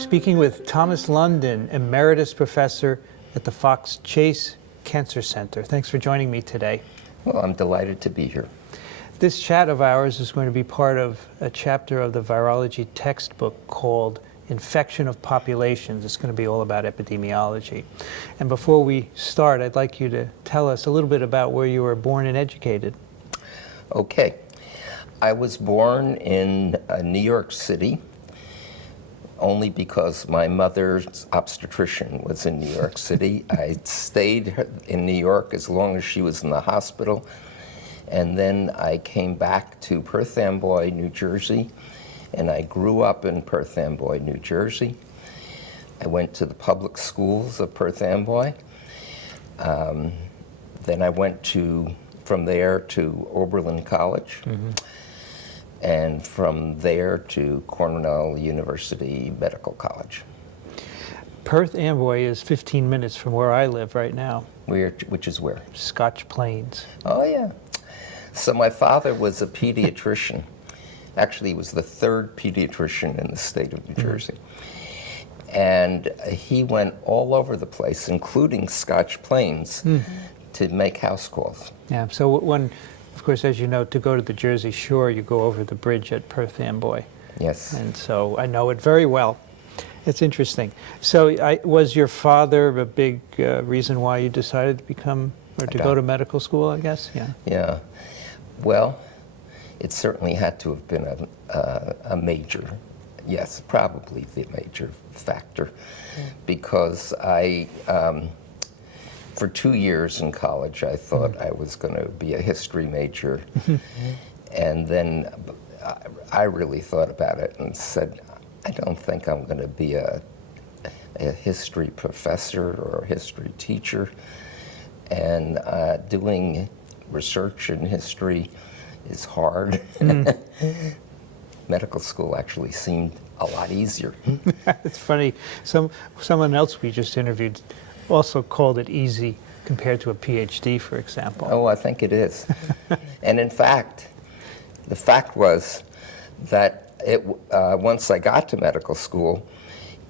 speaking with Thomas London, Emeritus Professor at the Fox Chase Cancer Center. Thanks for joining me today. Well, I'm delighted to be here. This chat of ours is going to be part of a chapter of the virology textbook called Infection of Populations. It's going to be all about epidemiology. And before we start, I'd like you to tell us a little bit about where you were born and educated. Okay. I was born in New York City only because my mother's obstetrician was in New York City. I stayed in New York as long as she was in the hospital, and then I came back to Perth Amboy, New Jersey, and I grew up in Perth Amboy, New Jersey. I went to the public schools of Perth Amboy. Then I went from there to Oberlin College. Mm-hmm. And from there to Cornell University Medical College. Perth Amboy is 15 minutes from where I live right now. Which is where? Scotch Plains. Oh, yeah. So my father was a pediatrician. Actually, he was the third pediatrician in the state of New Jersey. And he went all over the place, including Scotch Plains, to make house calls. Yeah, so when, of course, as you know, to go to the Jersey Shore, you go over the bridge at Perth Amboy. Yes. And so I know it very well. It's interesting. So was your father a big reason why you decided to go to medical school, I guess? Yeah. Yeah. Well, it certainly had to have been a major, yes, probably the major factor, because for 2 years in college, I thought I was going to be a history major. And then I really thought about it and said, I don't think I'm going to be a history professor or a history teacher. And doing research in history is hard. Medical school actually seemed a lot easier. It's funny. Someone else we just interviewed also called it easy compared to a PhD, for example. Oh, I think it is. And in fact, the fact was that once I got to medical school,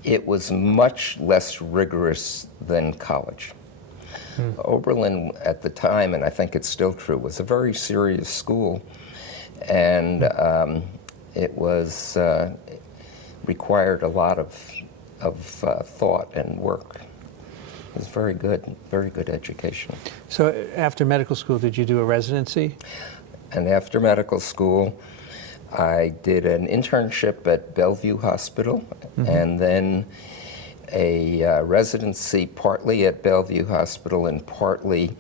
it was much less rigorous than college. Oberlin at the time, and I think it's still true, was a very serious school, and it was required a lot of thought and work. It was very good education. So after medical school, did you do a residency? And after medical school, I did an internship at Bellevue Hospital, and then a residency partly at Bellevue Hospital and partly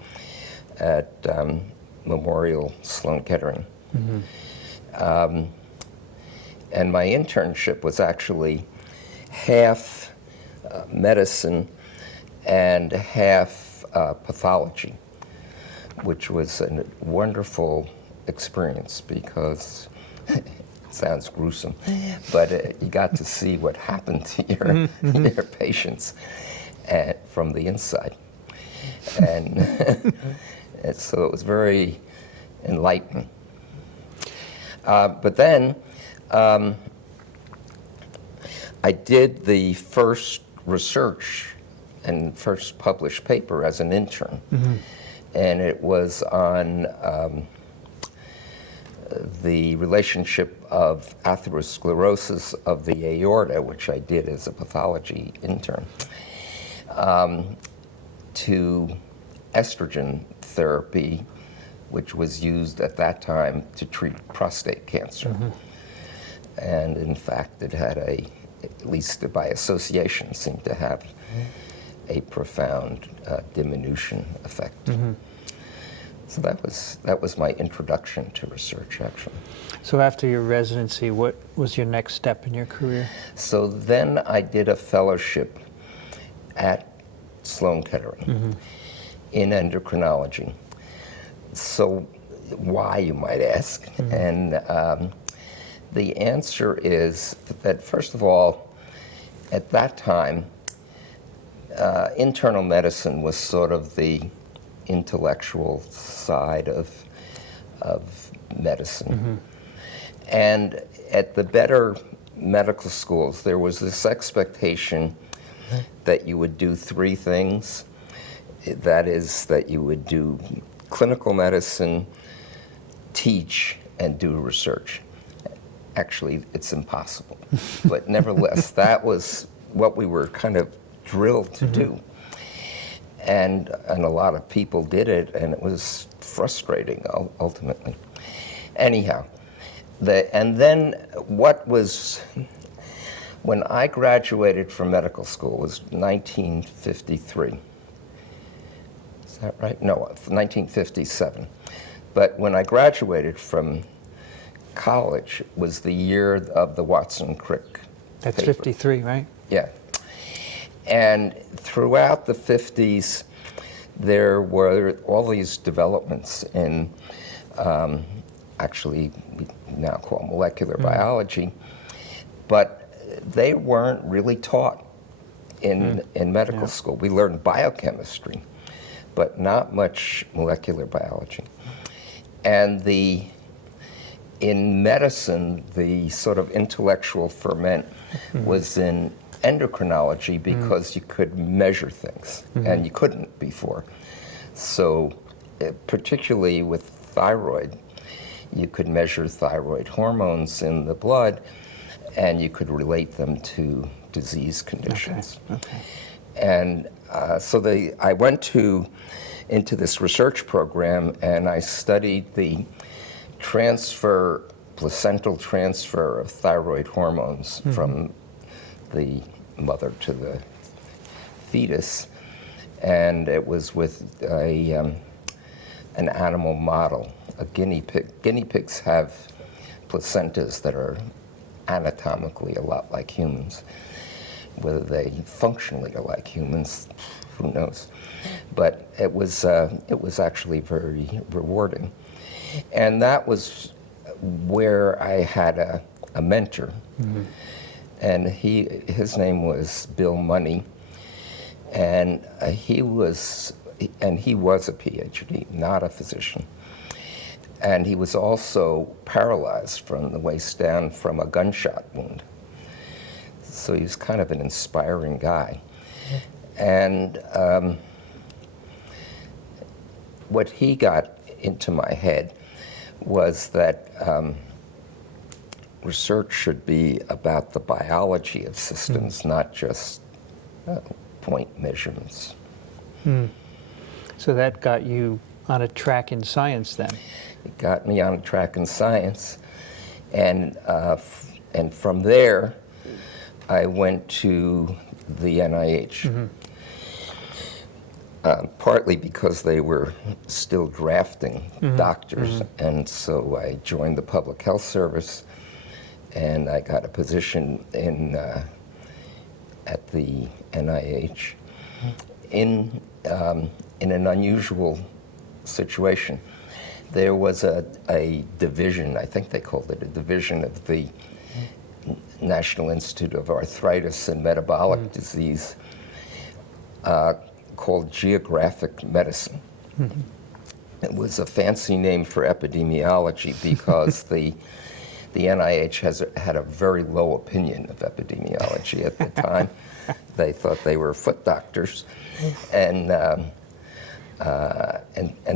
at Memorial Sloan Kettering. And my internship was actually half medicine and half pathology, which was a wonderful experience because it sounds gruesome, but you got to see what happened to your patients from the inside. And so it was very enlightening. But then I did the first research and first published paper as an intern. And it was on the relationship of atherosclerosis of the aorta, which I did as a pathology intern, to estrogen therapy, which was used at that time to treat prostate cancer. And in fact, it had at least by association, seemed to have a profound diminution effect. So that was my introduction to research, actually. So after your residency, what was your next step in your career? So then I did a fellowship at Sloan Kettering in endocrinology. So why, you might ask? And the answer is that, first of all, at that time, internal medicine was sort of the intellectual side of medicine. And at the better medical schools, there was this expectation that you would do three things. That is, that you would do clinical medicine, teach, and do research. Actually, it's impossible. But nevertheless, that was what we were kind of drilled to do. And a lot of people did it, and it was frustrating, ultimately. Anyhow, and then what was, when I graduated from medical school, it was 1953. Is that right? No, 1957. But when I graduated from college was the year of the Watson-Crick That's paper. 53, right? Yeah. And throughout the 50s, there were all these developments in, actually, we now call molecular biology, but they weren't really taught in medical school. We learned biochemistry, but not much molecular biology. And in medicine, the sort of intellectual ferment was in endocrinology because you could measure things, and you couldn't before. So particularly with thyroid, you could measure thyroid hormones in the blood, and you could relate them to disease conditions. Okay. And so I went into this research program, and I studied the placental transfer of thyroid hormones from the mother to the fetus, and it was with an animal model, a guinea pig. Guinea pigs have placentas that are anatomically a lot like humans. Whether they functionally are like humans, who knows? But it was actually very rewarding. And that was where I had a mentor. And his name was Bill Money, and he was a PhD, not a physician. And he was also paralyzed from the waist down from a gunshot wound. So he was kind of an inspiring guy. And what he got into my head was that research should be about the biology of systems, not just point measurements. So that got you on a track in science then? It got me on a track in science, and from there, I went to the NIH. Partly because they were still drafting doctors, and so I joined the Public Health Service, and I got a position at the NIH in an unusual situation. There was a division, I think they called it a division of the National Institute of Arthritis and Metabolic Disease, called Geographic Medicine. It was a fancy name for epidemiology because the NIH had a very low opinion of epidemiology at the time. They thought they were foot doctors, and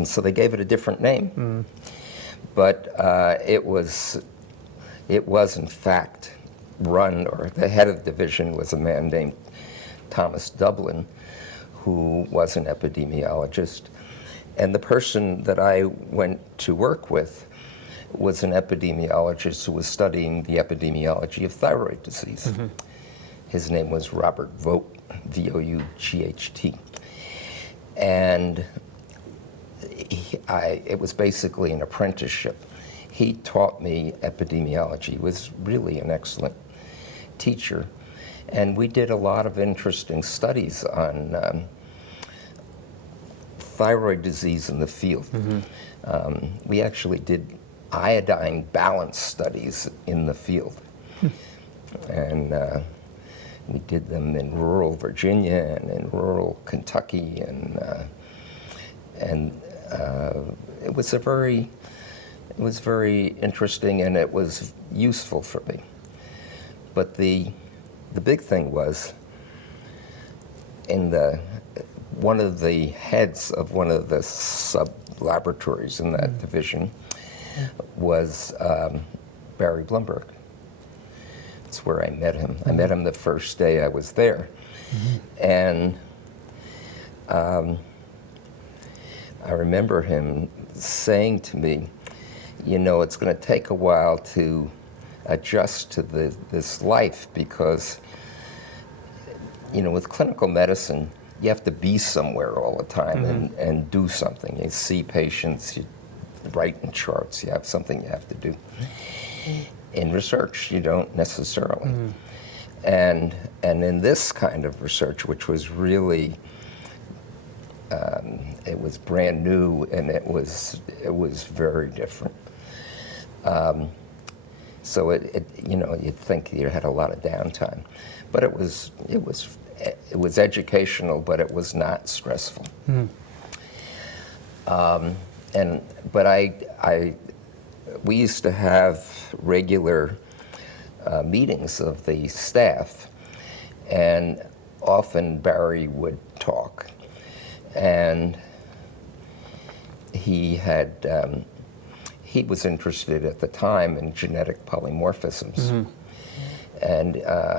so they gave it a different name. But it was in fact run, or the head of the division was a man named Thomas Dublin, who was an epidemiologist. And the person that I went to work with was an epidemiologist who was studying the epidemiology of thyroid disease. His name was Robert Vogt, V-O-U-G-H-T. And it was basically an apprenticeship. He taught me epidemiology. He was really an excellent teacher. And we did a lot of interesting studies on thyroid disease in the field. We actually did iodine balance studies in the field. And we did them in rural Virginia and in rural Kentucky, and it was very interesting, and it was useful for me. But the big thing was, one of the heads of one of the sub-laboratories in that division was Barry Blumberg. That's where I met him. I met him the first day I was there. And I remember him saying to me, you know, it's going to take a while to adjust to this life because, you know, with clinical medicine, you have to be somewhere all the time and do something. You see patients, you write in charts, you have something you have to do. In research, you don't necessarily. And in this kind of research, which was really, it was brand new and it was very different. So you know, you'd think you had a lot of downtime, but it was educational, but it was not stressful. We used to have regular meetings of the staff, and often Barry would talk, and he was interested at the time in genetic polymorphisms. And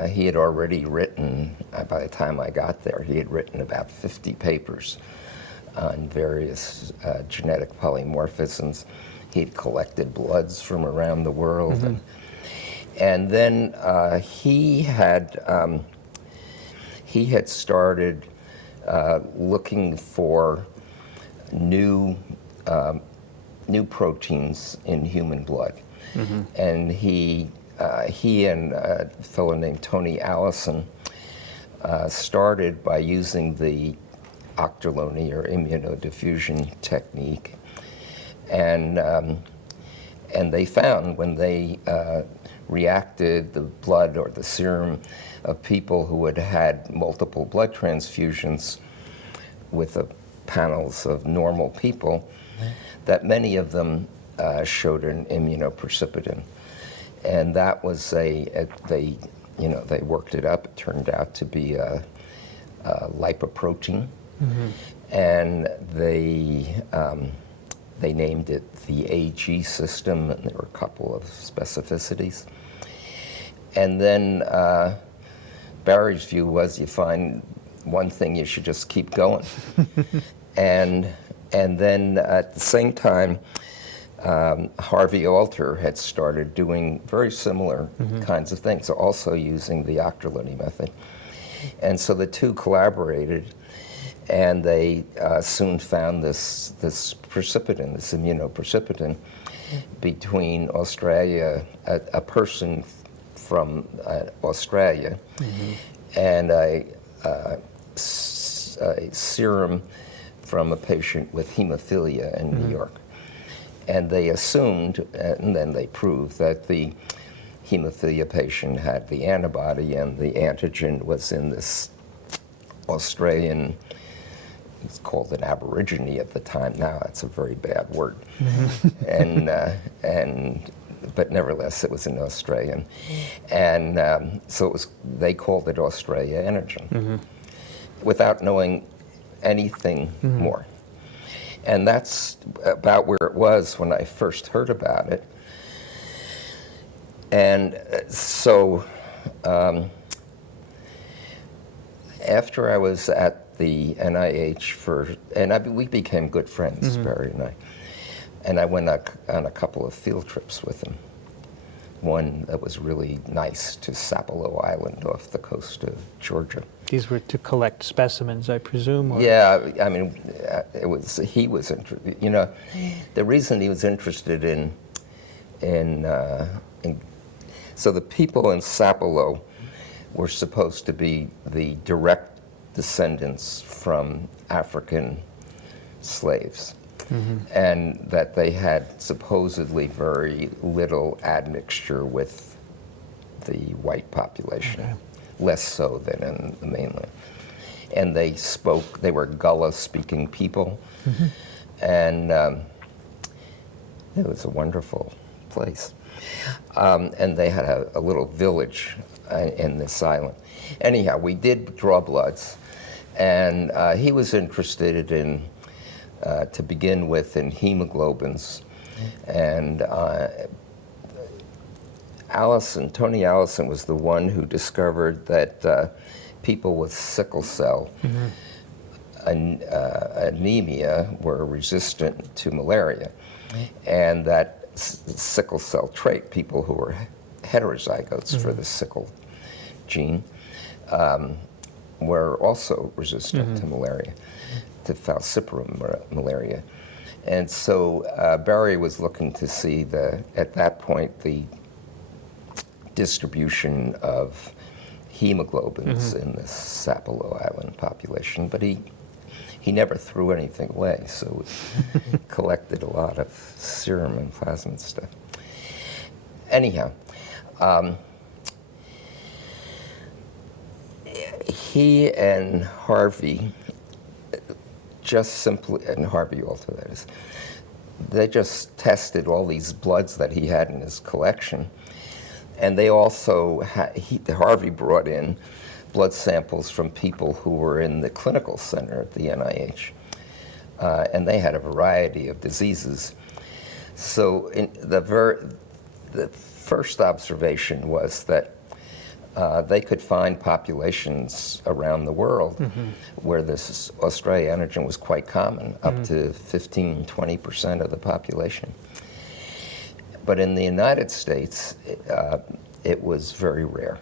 he had already written, by the time I got there, he had written about 50 papers on various genetic polymorphisms. He had collected bloods from around the world. And then he had started looking for new proteins in human blood. And he and a fellow named Tony Allison started by using the octolony or immunodiffusion technique, and they found when they reacted the blood or the serum of people who had had multiple blood transfusions with the panels of normal people, that many of them showed an immunoprecipitin. And that was they worked it up. It turned out to be a lipoprotein, and they named it the AG system, and there were a couple of specificities. And then Barry's view was, you find one thing, you should just keep going. and then at the same time, Harvey Alter had started doing very similar kinds of things, also using the octolony method. And so the two collaborated, and they soon found this precipitin, this immunoprecipitin, between Australia, a person from Australia, and a serum from a patient with hemophilia in New York. And they assumed, and then they proved, that the hemophilia patient had the antibody, and the antigen was in this Australian, it's called an aborigine at the time. Now it's a very bad word. But nevertheless, it was an Australian. And so they called it Australia antigen, without knowing anything more. And that's about where it was when I first heard about it. And so after I was at the NIH we became good friends, Barry and I. And I went on a couple of field trips with him. One that was really nice to Sapelo Island off the coast of Georgia. These were to collect specimens, I presume? Or? Yeah, I mean, he was interested, you know, the reason he was interested so the people in Sapelo were supposed to be the direct descendants from African slaves. And that they had supposedly very little admixture with the white population, less so than in the mainland. And they were Gullah-speaking people, and it was a wonderful place. And they had a little village in this island. Anyhow, we did draw bloods, and he was interested in, to begin with, in hemoglobins. And Tony Allison was the one who discovered that people with sickle cell anemia were resistant to malaria, and that sickle cell trait, people who were heterozygotes for the sickle gene, were also resistant to malaria, to falciparum malaria. And so Barry was looking to see, at that point, the distribution of hemoglobins in this Sapelo Island population, but he never threw anything away, so he collected a lot of serum and plasma stuff. Anyhow, he and Harvey and Harvey also, that is, they just tested all these bloods that he had in his collection. And they also, Harvey brought in blood samples from people who were in the clinical center at the NIH. And they had a variety of diseases. So the first observation was that they could find populations around the world where this Australia antigen was quite common, up to 15–20% of the population. But in the United States, it was very rare.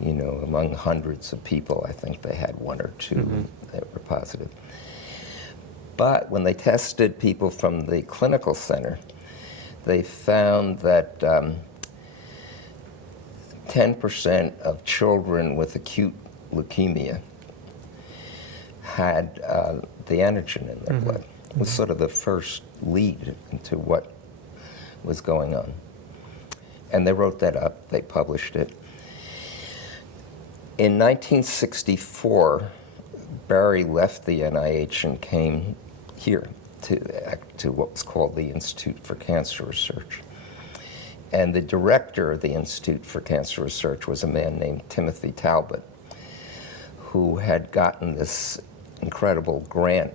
You know, among hundreds of people, I think they had one or two that were positive. But when they tested people from the clinical center, they found that 10% of children with acute leukemia had the antigen in their blood. It was sort of the first lead into what was going on. And they wrote that up, they published it. In 1964, Barry left the NIH and came here to what was called the Institute for Cancer Research. And the director of the Institute for Cancer Research was a man named Timothy Talbot, who had gotten this incredible grant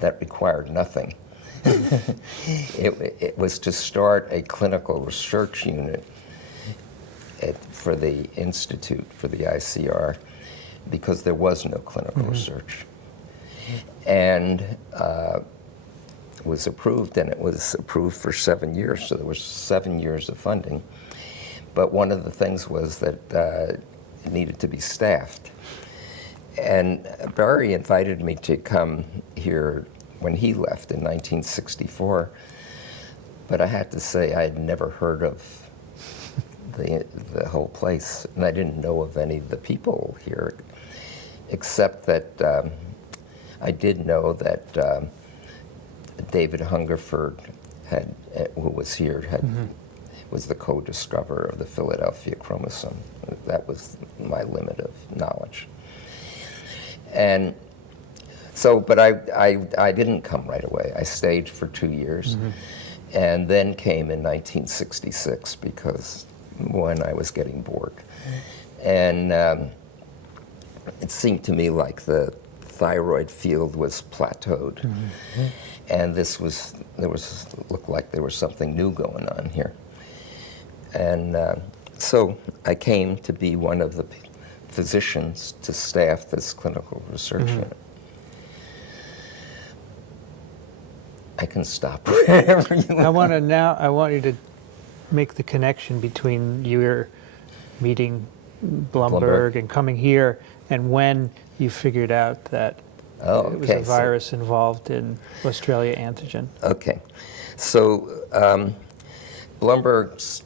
that required nothing. It was to start a clinical research unit for the Institute, for the ICR, because there was no clinical research. And it was approved, and it was approved for 7 years, so there was 7 years of funding. But one of the things was that it needed to be staffed. And Barry invited me to come here when he left in 1964, but I had to say I had never heard of the whole place, and I didn't know of any of the people here, except that I did know that David Hungerford, who was here, was the co-discoverer of the Philadelphia chromosome. That was my limit of knowledge. And so, but I didn't come right away. I stayed for 2 years, and then came in 1966 because when I was getting bored. And it seemed to me like the thyroid field was plateaued, and looked like there was something new going on here. And so I came to be one of the physicians to staff this clinical research unit. I can stop wherever you want. I want you to make the connection between your meeting Blumberg and coming here, and when you figured out that it was a virus involved in Australia antigen. Okay, so Blumberg's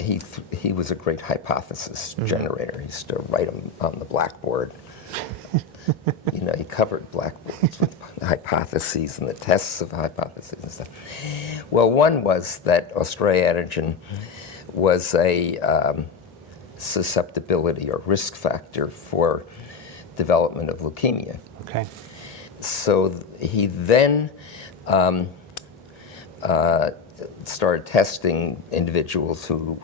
he was a great hypothesis generator. He used to write them on the blackboard. You know, he covered blackboards with hypotheses and the tests of hypotheses and stuff. Well, one was that Australia antigen was a susceptibility or risk factor for development of leukemia. Okay. So he then started testing individuals who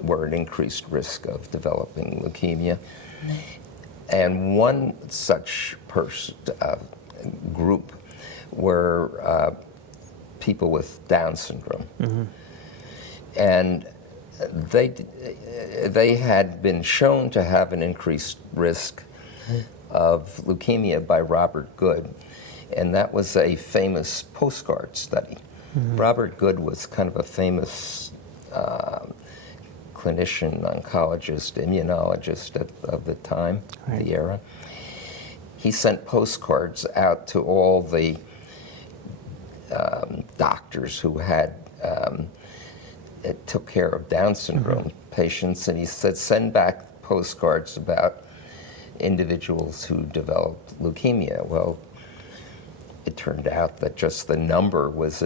were at increased risk of developing leukemia. And one such group were people with Down syndrome. And they had been shown to have an increased risk of leukemia by Robert Good, and that was a famous postcard study. Robert Good was kind of a famous clinician, oncologist, immunologist of the time, the era. He sent postcards out to all the doctors who had took care of Down syndrome patients, and he said, send back postcards about individuals who developed leukemia. Well, it turned out that just the number was,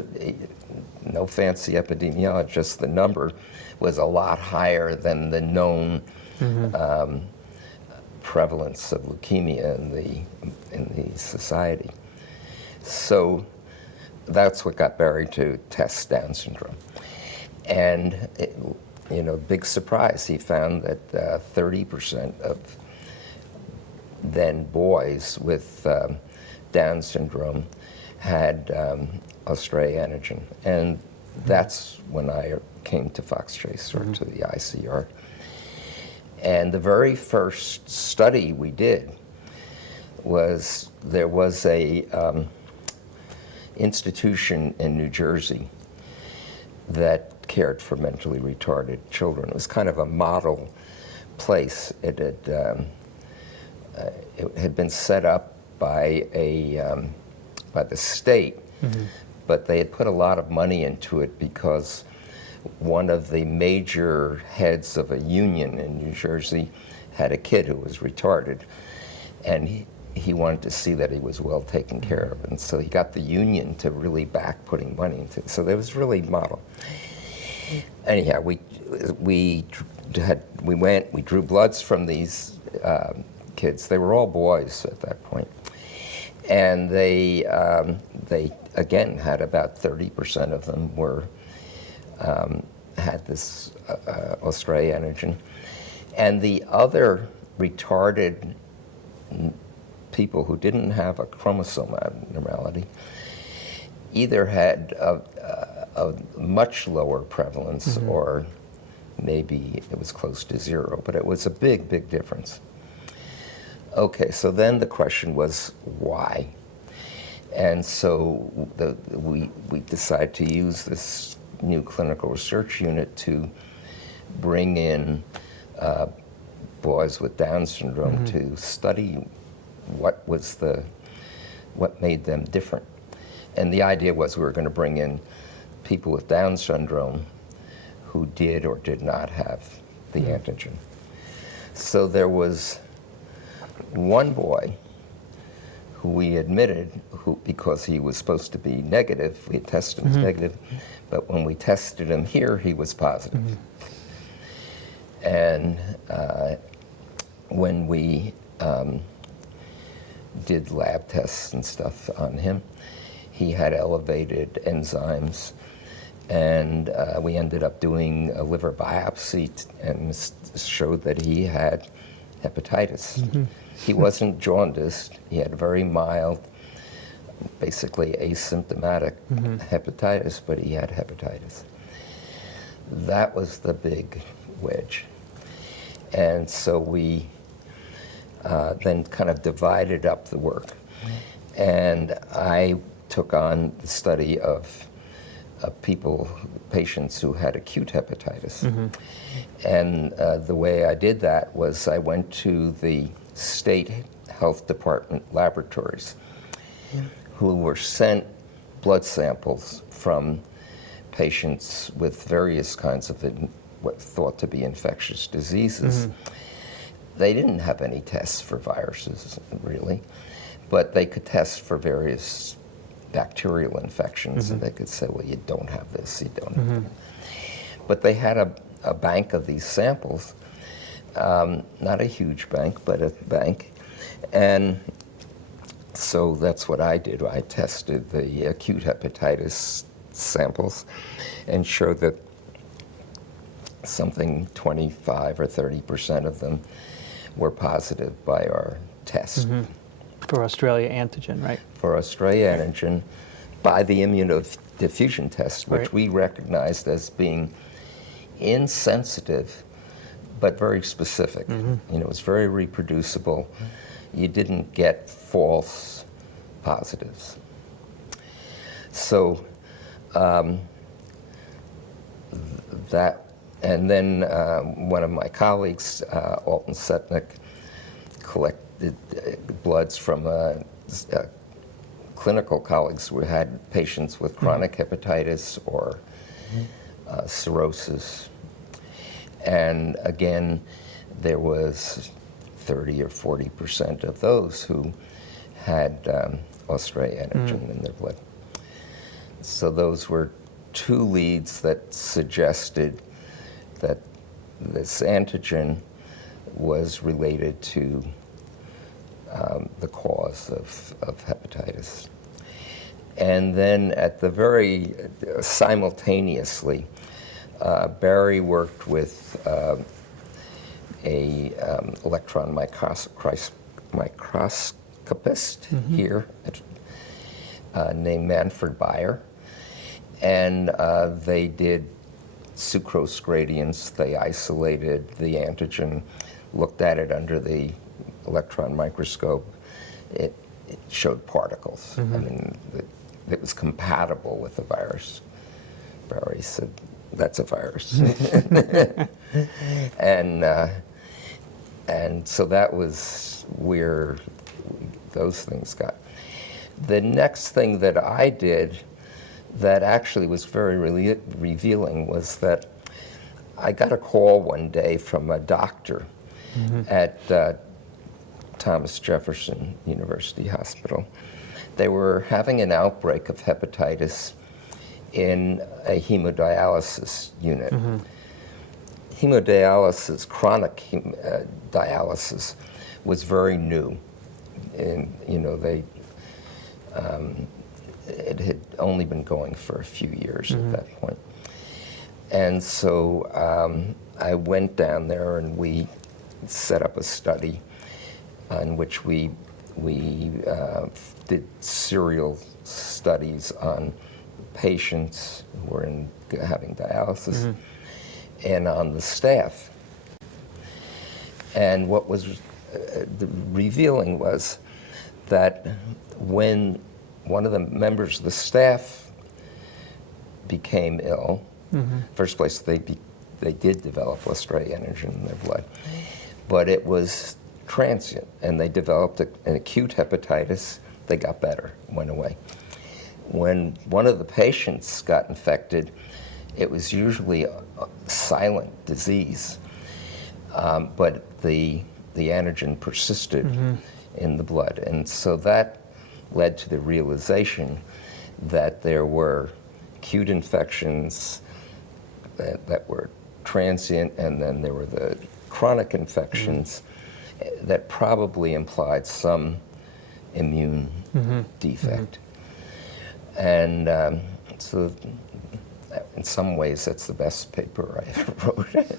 no fancy epidemiology, just the number was a lot higher than the known prevalence of leukemia in the society. So that's what got Barry to test Down syndrome. And, big surprise, he found that 30% of then boys with Down syndrome had Australia antigen. And that's when I came to Fox Chase, or to the ICR. And the very first study we did was, there was a institution in New Jersey that cared for mentally retarded children. It was kind of a model place. It had been set up by the state, but they had put a lot of money into it because one of the major heads of a union in New Jersey had a kid who was retarded, and he wanted to see that he was well taken care of, and so he got the union to really back putting money into it. So there was really model. Anyhow, we drew bloods from these kids. They were all boys at that point, and they again had about 30% of them had this Australia antigen, and the other retarded people who didn't have a chromosome abnormality either had a much lower prevalence, or maybe it was close to zero, but it was a big, big difference. Okay, so then the question was why? And so we decided to use this new clinical research unit to bring in boys with Down syndrome to study what made them different. And the idea was we were going to bring in people with Down syndrome who did or did not have the antigen. So there was one boy who we admitted, because he was supposed to be negative, we tested him as negative, but when we tested him here, he was positive. And when we did lab tests and stuff on him, he had elevated enzymes, and we ended up doing a liver biopsy and showed that he had hepatitis. He wasn't jaundiced. He had very mild, basically asymptomatic hepatitis, but he had hepatitis. That was the big wedge. And so we then kind of divided up the work. And I took on the study of patients who had acute hepatitis. And the way I did that was I went to the state health department laboratories who were sent blood samples from patients with various kinds of what thought to be infectious diseases. They didn't have any tests for viruses, really, but they could test for various bacterial infections, and they could say, well, you don't have this, you don't have that. But they had a bank of these samples, not a huge bank, but a bank. And so that's what I did. I tested the acute hepatitis samples and showed that something 25 or 30% of them were positive by our test. For Australia antigen, right? For Australia antigen, by the immunodiffusion test, which Right. we recognized as being insensitive but very specific. You know, it was very reproducible. You didn't get false positives. So that, and then one of my colleagues, Alton Setnick, collected bloods from clinical colleagues who had patients with chronic hepatitis or cirrhosis. And again, there was 30 or 40% of those who had Australia antigen in their blood. So those were two leads that suggested that this antigen was related to the cause of hepatitis. And then at the very simultaneously, Barry worked with a electron microscopist here named Manfred Bayer, and they did sucrose gradients. They isolated the antigen, looked at it under the electron microscope. It showed particles. I mean, it was compatible with the virus. Barry said, "That's a virus." And so that was where those things got. The next thing that I did that actually was very revealing was that I got a call one day from a doctor at Thomas Jefferson University Hospital. They were having an outbreak of hepatitis in a hemodialysis unit. Hemodialysis, chronic dialysis, was very new, and it had only been going for a few years at that point. And so I went down there and we set up a study in which we did serial studies on patients who were having dialysis and on the staff. And what was revealing was that when one of the members of the staff became ill, first place they did develop Australia antigen in their blood, but it was transient, and they developed an acute hepatitis. They got better, went away. When one of the patients got infected, it was usually a silent disease, but the antigen persisted in the blood. And so that led to the realization that there were acute infections that were transient, and then there were the chronic infections that probably implied some immune defect. And so in some ways, that's the best paper I ever wrote.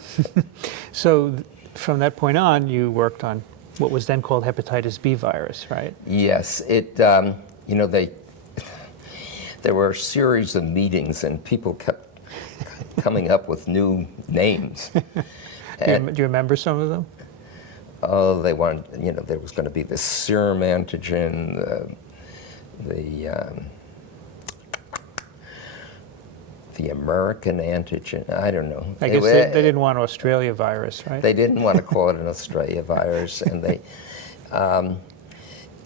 So from that point on, you worked on what was then called Hepatitis B virus, right? Yes, there were a series of meetings, and people kept coming up with new names. Do you remember some of them? Oh, they wanted, there was going to be the Serum Antigen, the American antigen. I don't know. I guess they didn't want Australia virus, right? They didn't want to call it an Australia virus, and they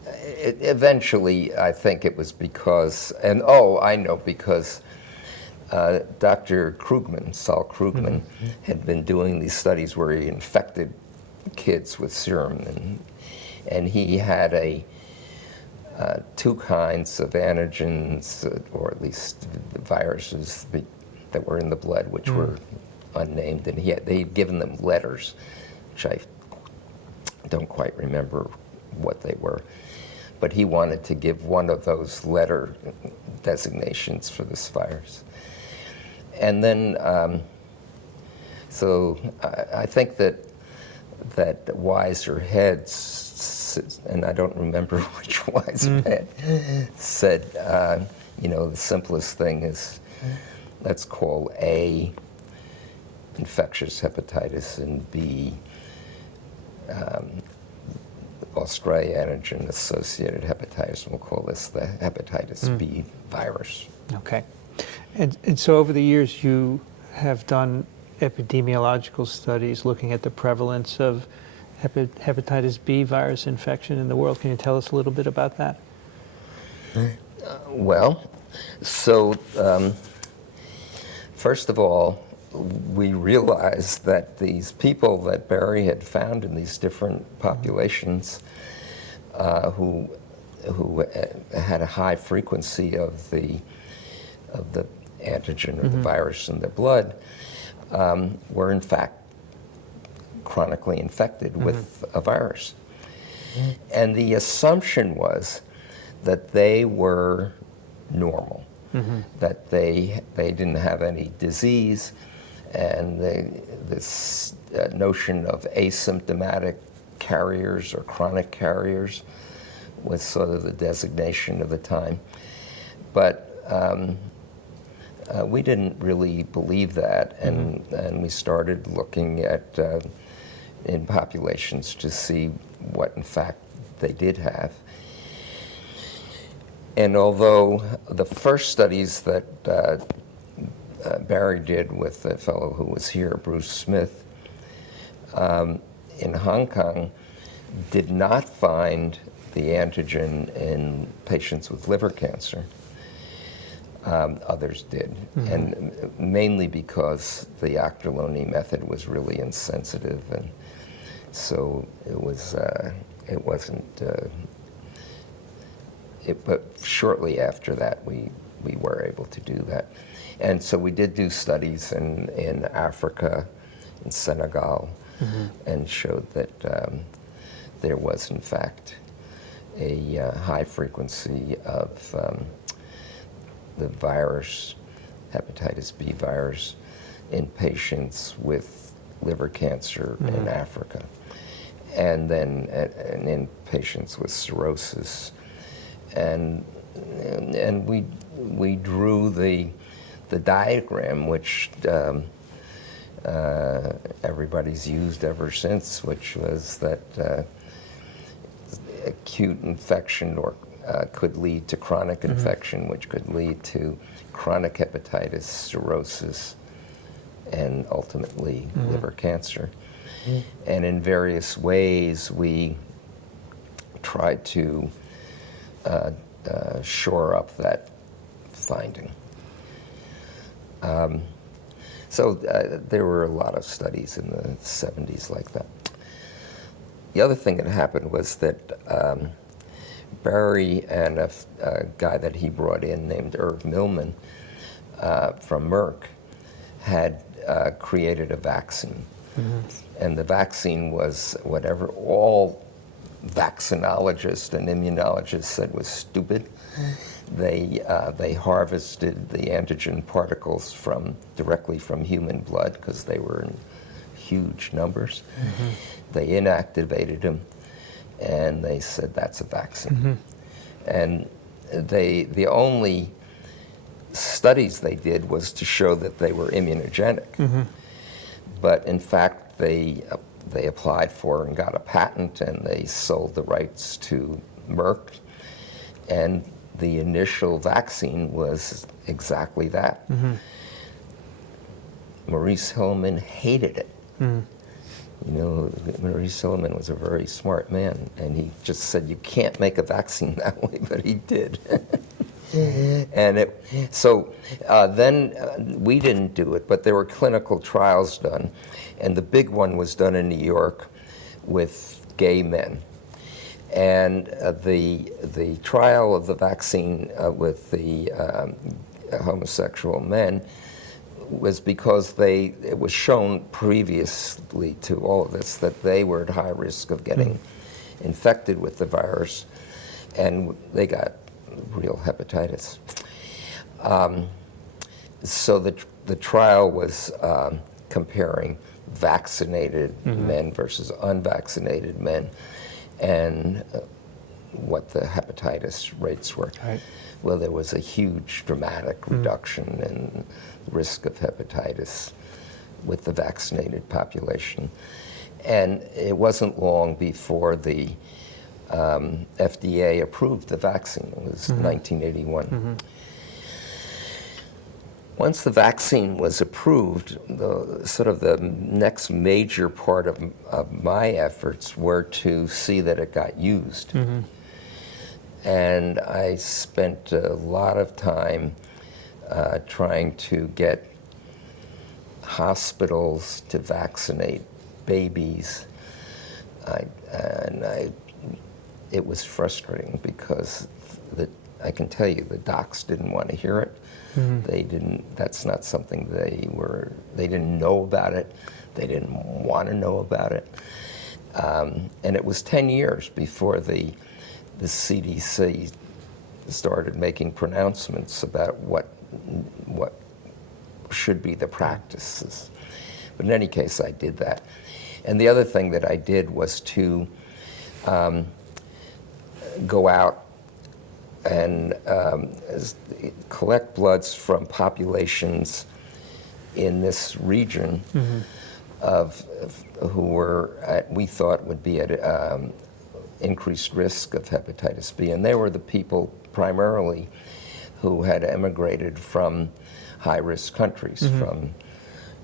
eventually, I think it was because, I know, because Dr. Krugman, Saul Krugman, had been doing these studies where he infected kids with serum, and he had two kinds of antigens, or at least viruses that were in the blood, which were unnamed, and they'd given them letters, which I don't quite remember what they were. but he wanted to give one of those letter designations for this virus. And then, so I think that wiser heads, and I don't remember which wiser head, said, the simplest thing is, let's call A infectious hepatitis and B Australia antigen associated hepatitis, and we'll call this the hepatitis B virus. Okay. And so over the years you have done epidemiological studies looking at the prevalence of hepatitis B virus infection in the world. Can you tell us a little bit about that? First of all, we realized that these people that Barry had found in these different populations who had a high frequency of the antigen or the virus in their blood were in fact chronically infected with a virus. And the assumption was that they were normal, that they didn't have any disease, and this notion of asymptomatic carriers or chronic carriers was sort of the designation of the time. But we didn't really believe that, and we started looking at in populations to see what in fact they did have. And although the first studies that Barry did with a fellow who was here, Bruce Smith, in Hong Kong, did not find the antigen in patients with liver cancer. Others did, and mainly because the octoloni method was really insensitive, and so it wasn't. But shortly after that, we were able to do that, and so we did do studies in Africa, in Senegal, and showed that there was in fact a high frequency of the virus, hepatitis B virus, in patients with liver cancer in Africa, and then and in patients with cirrhosis, and we drew the diagram which everybody's used ever since, which was that acute infection or could lead to chronic infection, which could lead to chronic hepatitis, cirrhosis, and ultimately liver cancer. And in various ways, we tried to shore up that finding. So there were a lot of studies in the 70s like that. The other thing that happened was that Barry and a guy that he brought in named Irv Millman from Merck had created a vaccine. And the vaccine was whatever all vaccinologists and immunologists said was stupid. They harvested the antigen particles directly from human blood because they were in huge numbers. They inactivated them, and they said that's a vaccine. And the only studies they did was to show that they were immunogenic. But in fact, they applied for and got a patent, and they sold the rights to Merck. And the initial vaccine was exactly that. Maurice Hilleman hated it. You know, Maurice Hilleman was a very smart man, and he just said, you can't make a vaccine that way, but he did. And then we didn't do it, but there were clinical trials done, and the big one was done in New York with gay men. And the trial of the vaccine with the homosexual men was because it was shown previously to all of this that they were at high risk of getting infected with the virus and they got real hepatitis. So the trial was comparing vaccinated men versus unvaccinated men, and what the hepatitis rates were. Right. Well, there was a huge dramatic reduction in risk of hepatitis with the vaccinated population. And it wasn't long before the FDA approved the vaccine. It was 1981. Once the vaccine was approved, the next major part of my efforts were to see that it got used. And I spent a lot of time trying to get hospitals to vaccinate babies. It was frustrating because I can tell you the docs didn't want to hear it. They didn't. That's not something they didn't know about it. They didn't want to know about it. And it was 10 years before the CDC started making pronouncements about what should be the practices. But in any case, I did that. And the other thing that I did was to go out and collect bloods from populations in this region of who were we thought would be at increased risk of hepatitis B, and they were the people primarily who had emigrated from high-risk countries, from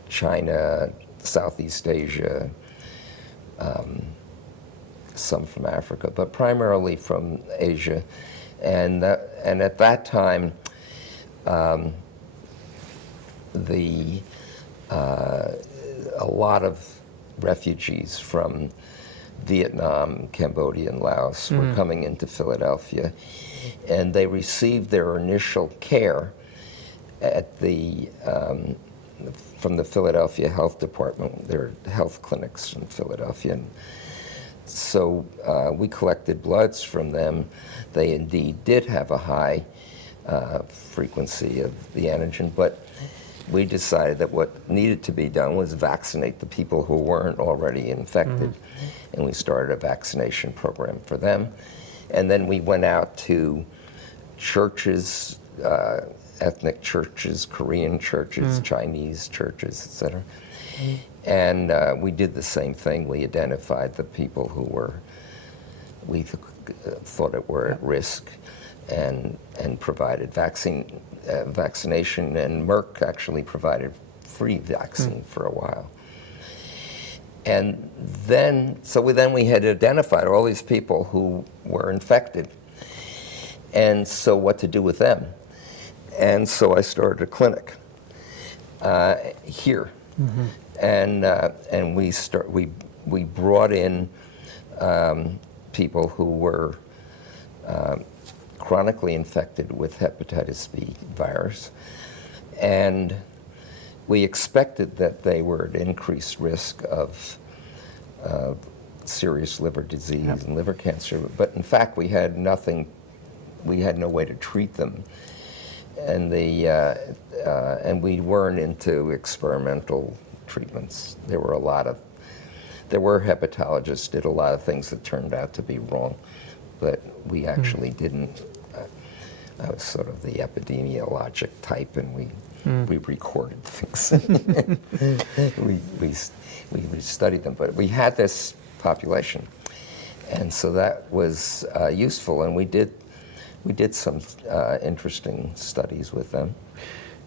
China, Southeast Asia, some from Africa, but primarily from Asia. And at that time, a lot of refugees from Vietnam, Cambodia, and Laos were coming into Philadelphia, and they received their initial care at from the Philadelphia Health Department. There are health clinics in Philadelphia. And so we collected bloods from them. They indeed did have a high frequency of the antigen, but we decided that what needed to be done was vaccinate the people who weren't already infected, and we started a vaccination program for them. And then we went out to churches, ethnic churches, Korean churches, Chinese churches, etc. And we did the same thing. We identified the people who we thought were at risk, and provided vaccination, and Merck actually provided free vaccine for a while. And then we had identified all these people who were infected, and so what to do with them. And so I started a clinic here, and we brought in people who were chronically infected with hepatitis B virus, and we expected that they were at increased risk of serious liver disease and liver cancer, but in fact we had no way to treat them, and and we weren't into experimental treatments. There were hepatologists did a lot of things that turned out to be wrong, but we actually didn't. I was sort of the epidemiologic type, and we recorded things. we studied them, but we had this population, and so that was useful, and we did some interesting studies with them.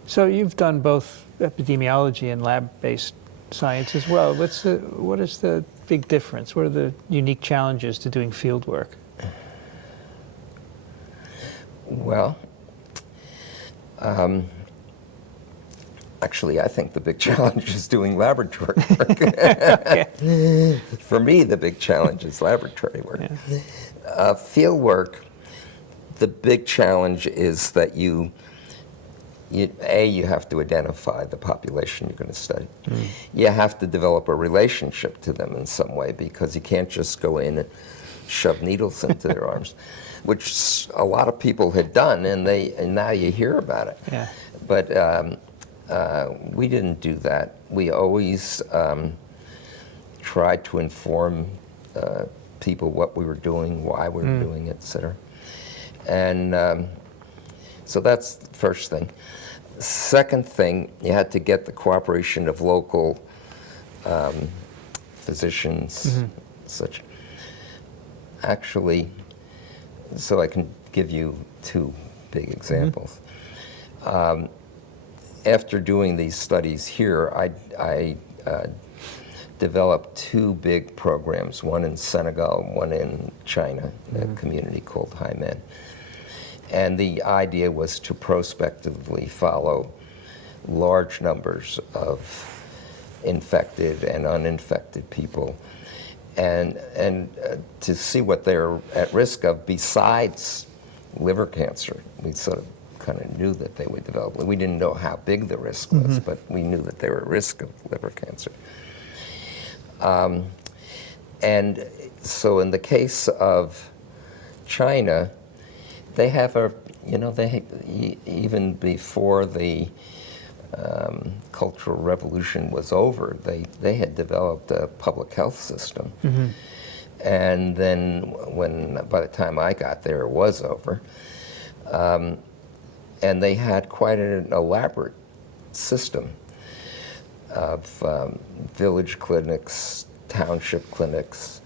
So you've done both epidemiology and lab-based science as well. What is the big difference? What are the unique challenges to doing field work? Well, actually, I think the big challenge is doing laboratory work. For me, the big challenge is laboratory work. Yeah. Field work, the big challenge is that you have to identify the population you're going to study. You have to develop a relationship to them in some way, because you can't just go in and shove needles into their arms, which a lot of people had done, and now you hear about it. Yeah. But we didn't do that. We always tried to inform people what we were doing, why we were doing it, et cetera. And so that's the first thing. Second thing, you had to get the cooperation of local physicians, such. Actually, so I can give you two big examples. After doing these studies here, I developed two big programs, one in Senegal, one in China, a community called Haimen. And the idea was to prospectively follow large numbers of infected and uninfected people and to see what they're at risk of besides liver cancer. We sort of kind of knew that they would develop. We didn't know how big the risk was, but we knew that they were at risk of liver cancer. And so in the case of China, they have even before the Cultural Revolution was over, they had developed a public health system. And then by the time I got there, it was over. And they had quite an elaborate system of village clinics, township clinics,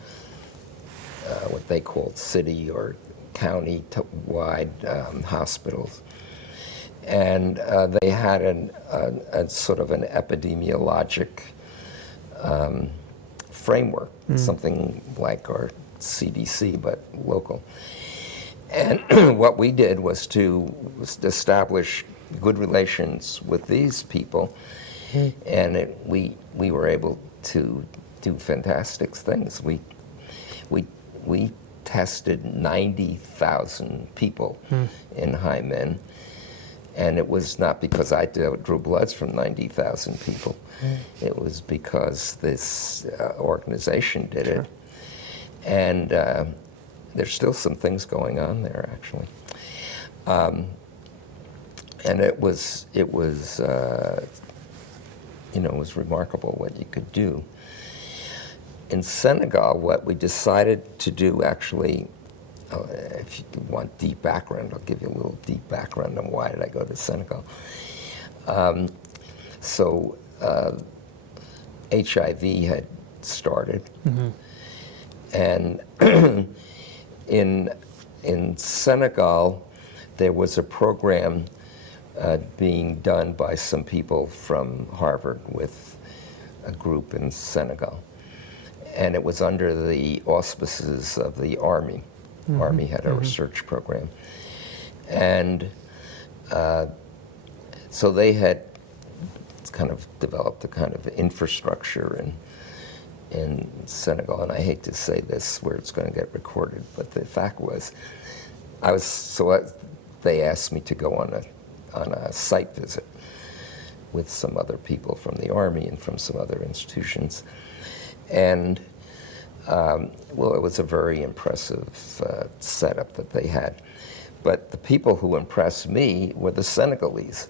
what they called city or county-wide hospitals. And they had a sort of an epidemiologic framework, something like our CDC, but local. And what we did was to establish good relations with these people, and we were able to do fantastic things. We tested 90,000 people in Haimen, and it was not because I drew bloods from 90,000 people. It was because this organization did it. And there's still some things going on there, actually. And it was remarkable what you could do. In Senegal, what we decided to do, actually, if you want deep background, I'll give you a little deep background on why did I go to Senegal. So HIV had started, and in Senegal, there was a program being done by some people from Harvard with a group in Senegal. And it was under the auspices of the Army. Army had a research program. And so they had kind of developed a kind of infrastructure in Senegal. And I hate to say this where it's going to get recorded, but the fact was, they asked me to go on a site visit with some other people from the Army and from some other institutions. And, it was a very impressive setup that they had. But the people who impressed me were the Senegalese.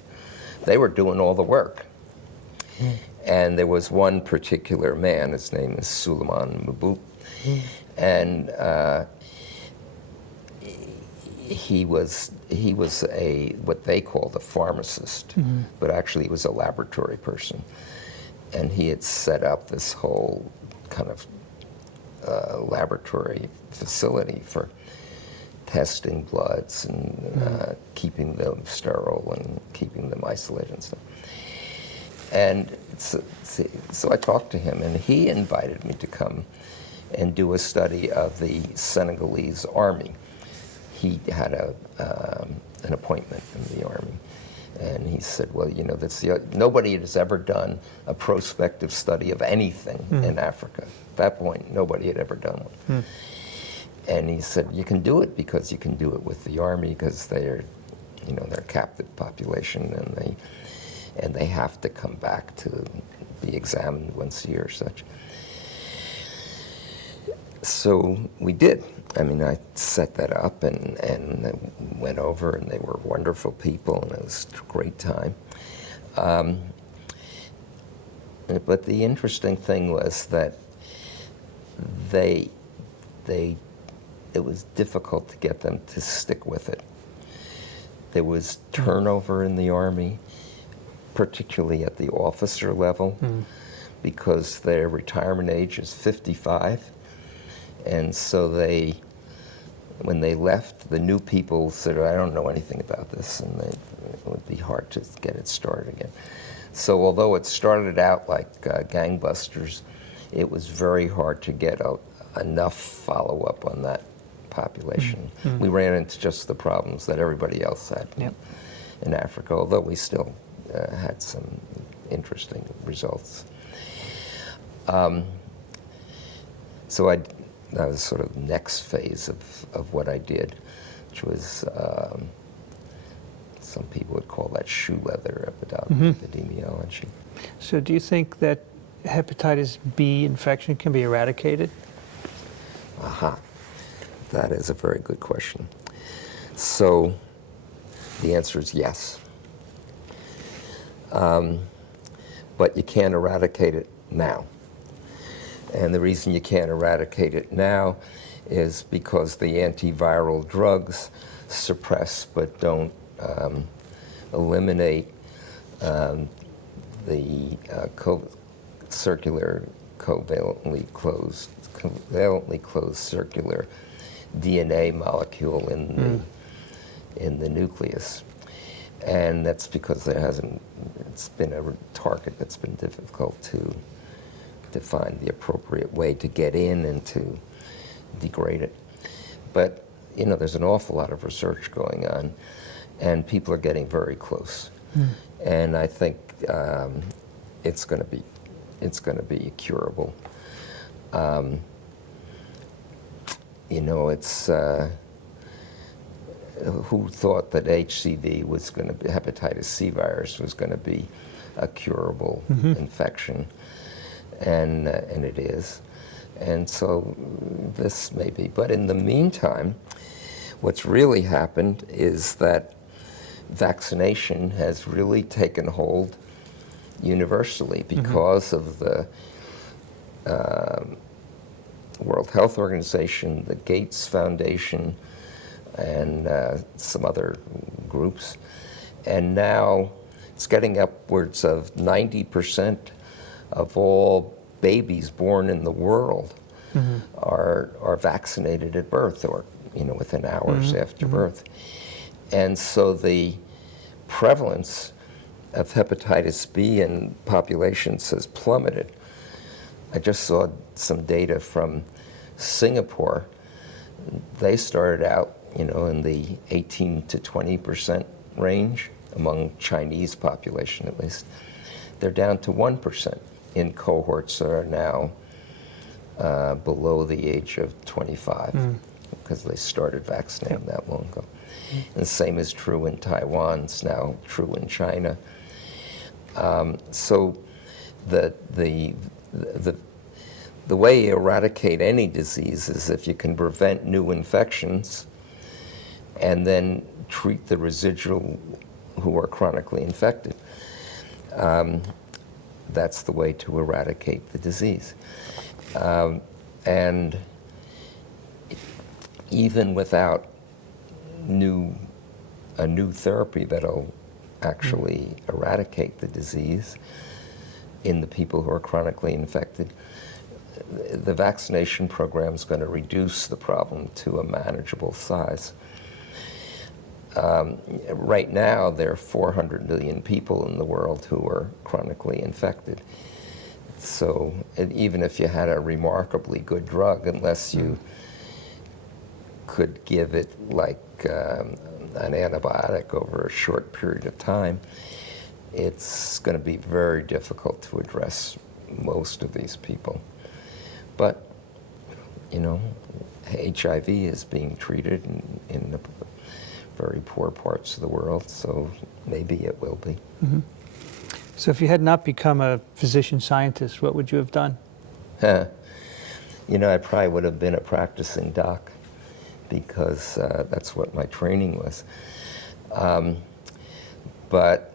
They were doing all the work. And there was one particular man, his name is Suleiman Mabou, and he was what they called a pharmacist, but actually he was a laboratory person. And he had set up this whole kind of laboratory facility for testing bloods and keeping them sterile and keeping them isolated and stuff. And so I talked to him, and he invited me to come and do a study of the Senegalese army. He had an appointment in the army. And he said, well, nobody has ever done a prospective study of anything in Africa. At that point, nobody had ever done one. And he said, you can do it because you can do it with the army because they're a captive population and they have to come back to be examined once a year or such. So we did. I mean, I set that up and went over, and they were wonderful people, and it was a great time. But the interesting thing was that it was difficult to get them to stick with it. There was turnover in the Army, particularly at the officer level, because their retirement age is 55. And so when they left, the new people said, I don't know anything about this, and it would be hard to get it started again. So although it started out like gangbusters, it was very hard to get enough follow-up on that population. We ran into just the problems that everybody else had in Africa, although we still had some interesting results. So that was sort of the next phase of what I did, which was some people would call that shoe leather epidemiology. So do you think that hepatitis B infection can be eradicated? Aha. That is a very good question. So the answer is yes. But you can't eradicate it now. And the reason you can't eradicate it now is because the antiviral drugs suppress but don't eliminate the covalently closed circular DNA molecule in the nucleus. And that's because it's been a target that's been difficult to find the appropriate way to get in and to degrade it. But, there's an awful lot of research going on, and people are getting very close. And I think it's going to be curable. It's who thought that HCV was going to be, hepatitis C virus was going to be a curable infection, and it is. And so this may be. But in the meantime, what's really happened is that vaccination has really taken hold universally because of the World Health Organization, the Gates Foundation, and some other groups. And now it's getting upwards of 90% of all babies born in the world are vaccinated at birth, or within hours after birth. And so the prevalence of hepatitis B in populations has plummeted. I just saw some data from Singapore. They started out, in the 18 to 20% range among Chinese population, at least. They're down to 1% in cohorts that are now below the age of 25 because they started vaccinating that long ago. And the same is true in Taiwan. It's now true in China. So the way you eradicate any disease is if you can prevent new infections and then treat the residual who are chronically infected. That's the way to eradicate the disease. And even without a new therapy that'll actually eradicate the disease in the people who are chronically infected, the vaccination program is going to reduce the problem to a manageable size. Right now, there are 400 million people in the world who are chronically infected. So even if you had a remarkably good drug, unless you could give it like an antibiotic over a short period of time, it's going to be very difficult to address most of these people. But, HIV is being treated in the very poor parts of the world, so maybe it will be. So if you had not become a physician scientist, what would you have done? You know, I probably would have been a practicing doc because that's what my training was. But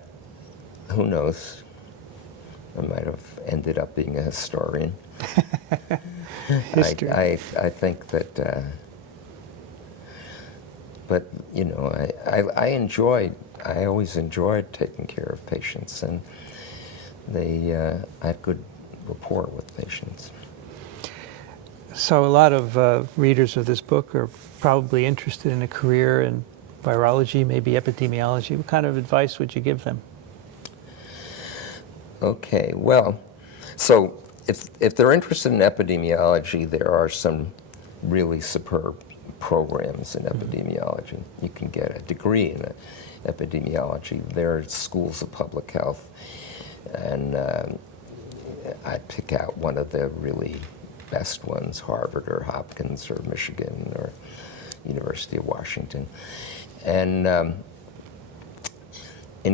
who knows? I might have ended up being a historian. History. I think that, but you know, I always enjoyed taking care of patients, and I had good rapport with patients. So a lot of readers of this book are probably interested in a career in virology, maybe epidemiology. What kind of advice would you give them? Okay, well, so if they're interested in epidemiology, there are some really superb programs in epidemiology. You can get a degree in epidemiology. There are schools of public health, and I'd pick out one of the really best ones, Harvard or Hopkins or Michigan or University of Washington, and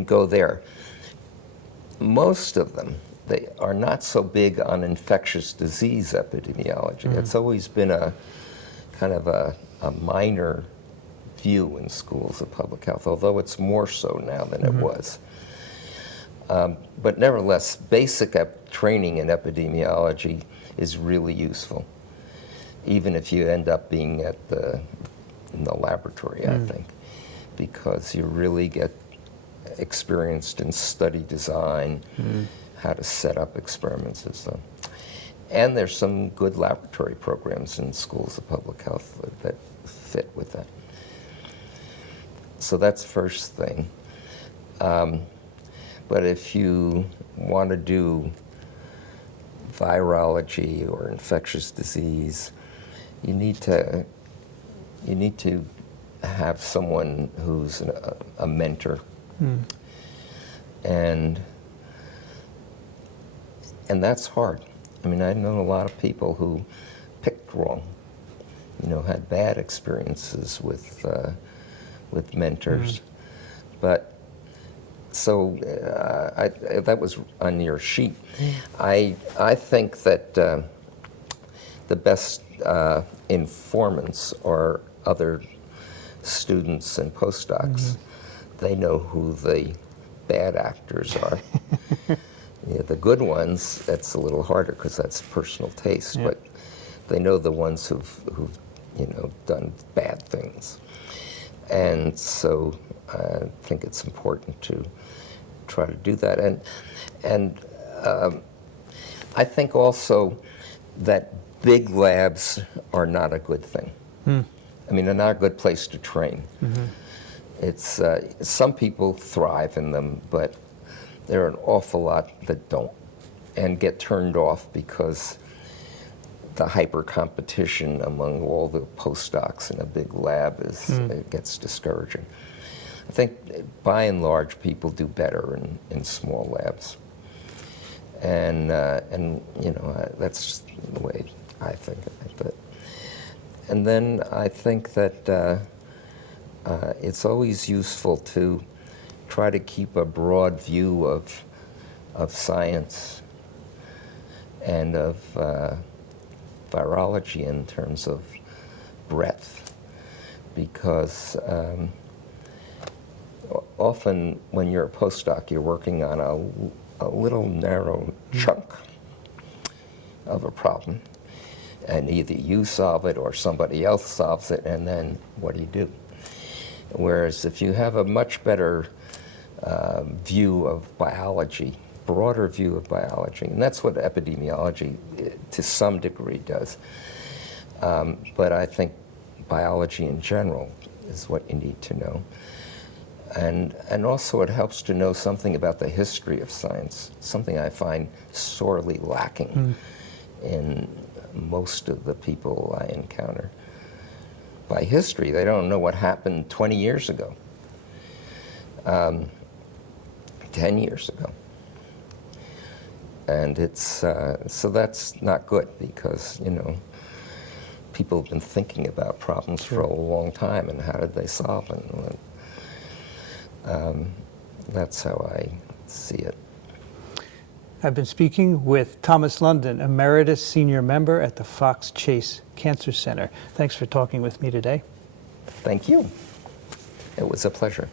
go there. Most of them, they are not so big on infectious disease epidemiology. It's always been a kind of a minor view in schools of public health, although it's more so now than it was. But nevertheless, basic training in epidemiology is really useful, even if you end up being in the laboratory, I think, because you really get experienced in study design, how to set up experiments and stuff. And there's some good laboratory programs in schools of public health that fit with that. So that's first thing. But if you want to do virology or infectious disease, you need to have someone who's a mentor. And that's hard. I mean, I know a lot of people who picked wrong, had bad experiences with mentors. But so that was on your sheet. I think that the best informants are other students and postdocs. They know who the bad actors are. The good ones, that's a little harder because that's personal taste, but they know the ones who've done bad things. And so I think it's important to try to do that. And I think also that big labs are not a good thing. I mean, they're not a good place to train. It's some people thrive in them, but there are an awful lot that don't and get turned off because the hyper competition among all the postdocs in a big lab it gets discouraging. I think by and large people do better in small labs, and that's just the way I think of it. And then I think that it's always useful to try to keep a broad view of science and of virology in terms of breadth, because often when you're a postdoc, you're working on a little narrow chunk of a problem, and either you solve it or somebody else solves it, and then what do you do? Whereas if you have a much better view of biology, broader view of biology, and that's what epidemiology to some degree does. But I think biology in general is what you need to know. And also it helps to know something about the history of science, something I find sorely lacking in most of the people I encounter. By history, they don't know what happened 20 years ago, 10 years ago. And it's, so that's not good because, people have been thinking about problems for a long time and how did they solve it. That's how I see it. I've been speaking with Thomas London, Emeritus Senior Member at the Fox Chase Cancer Center. Thanks for talking with me today. Thank you. It was a pleasure.